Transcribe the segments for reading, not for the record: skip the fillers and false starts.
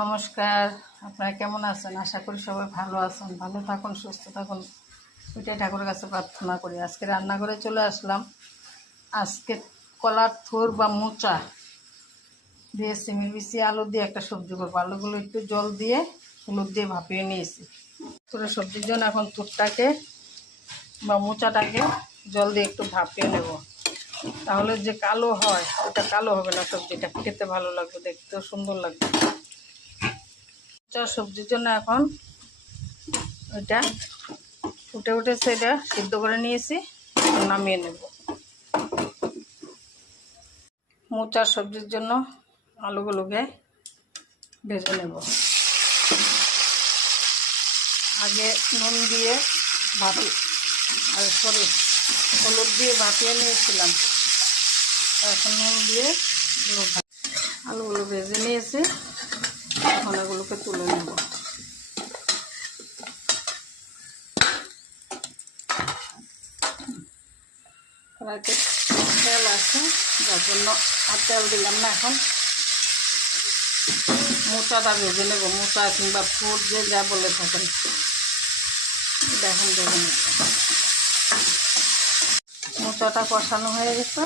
নমস্কার, আপনারা কেমন আছেন? আশা করি সবাই ভালো আছেন। ভালো থাকুন, সুস্থ থাকুন, ওইটাই ঠাকুরের কাছে প্রার্থনা করি। আজকে রান্নাঘরে চলে আসলাম। আজকে কলার থোর বা মোচা দিয়ে সিমের বিচি আলু দিয়ে একটা সবজি করবো। আলুগুলো একটু জল দিয়ে হলুদ দিয়ে ভাপিয়ে নিয়েছি। থোড়া সবজির জন্য এখন থোরটাকে বা মোচাটাকে জল দিয়ে একটু ভাপিয়ে নেব। তাহলে যে কালো হয় ওটা কালো হবে না, সবজিটা খেতে ভালো লাগবে, দেখতেও সুন্দর লাগবে। সবজির জন্য এখন ওইটা ফুটে উঠেছে, এটা সিদ্ধ করে নিয়েছি, নামিয়ে নেব। মোচার সবজির জন্য আলুগুলোকে ভেজে নেব। আগে নুন দিয়ে হলুদ দিয়ে ভাপিয়ে নিয়েছিলাম। এখন নুন দিয়ে আলুগুলো ভেজে নিয়েছি, এখন এগুলোকে তুলে নেব। কড়াইতে তেল আছে, যার জন্য আর তেল দিলাম না। এখন মোচাটা ভেজে নেব, মোচা কিংবা ফুট যে যা বলে থাকেন, এটা এখন ভেজে নেব। মোচাটা কষানো হয়ে গেছে,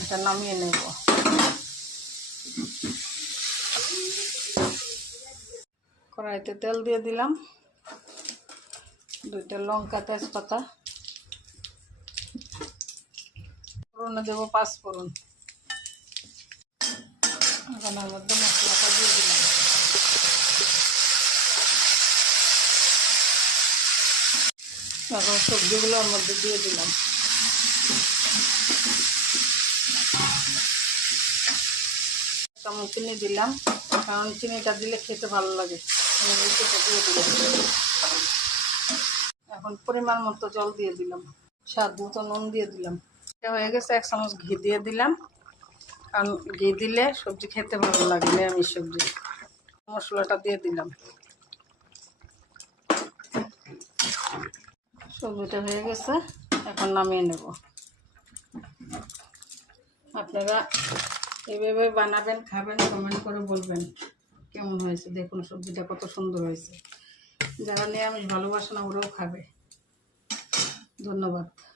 এটা নামিয়ে নেব। কড়াইতে তেল দিয়ে দিলাম, 2টা লঙ্কা, তেজপাতা, ফোড়নে দেবো 5 ফোড়ন। এখন এর মধ্যে মশলাটা দিয়ে দিলাম। এখন সবজিগুলো ওর মধ্যে দিয়ে দিলাম। চামচ চিনি দিলাম, কারণ চিনিটা দিলে খেতে ভালো লাগে। দিয়ে দিলাম। এখন পরিমাণ মতো জল দিয়ে দিলাম, স্বাদ মতো নুন দিয়ে দিলাম। এটা হয়ে গেছে। 1 চামচ ঘি দিয়ে দিলাম, কারণ ঘি দিলে সবজি খেতে ভালো লাগে, নিরামিষ সবজি। মশলাটা দিয়ে দিলাম। সবজিটা হয়ে গেছে, এখন নামিয়ে নেব। আপনারা এইভাবে বানাবেন, খাবেন, কমেন্ট করে বলবেন কেমন হয়েছে। দেখুন সবজিটা কত সুন্দর হয়েছে। যারা নিরামিষ ভালোবাসে না ওরাও খাবে। ধন্যবাদ।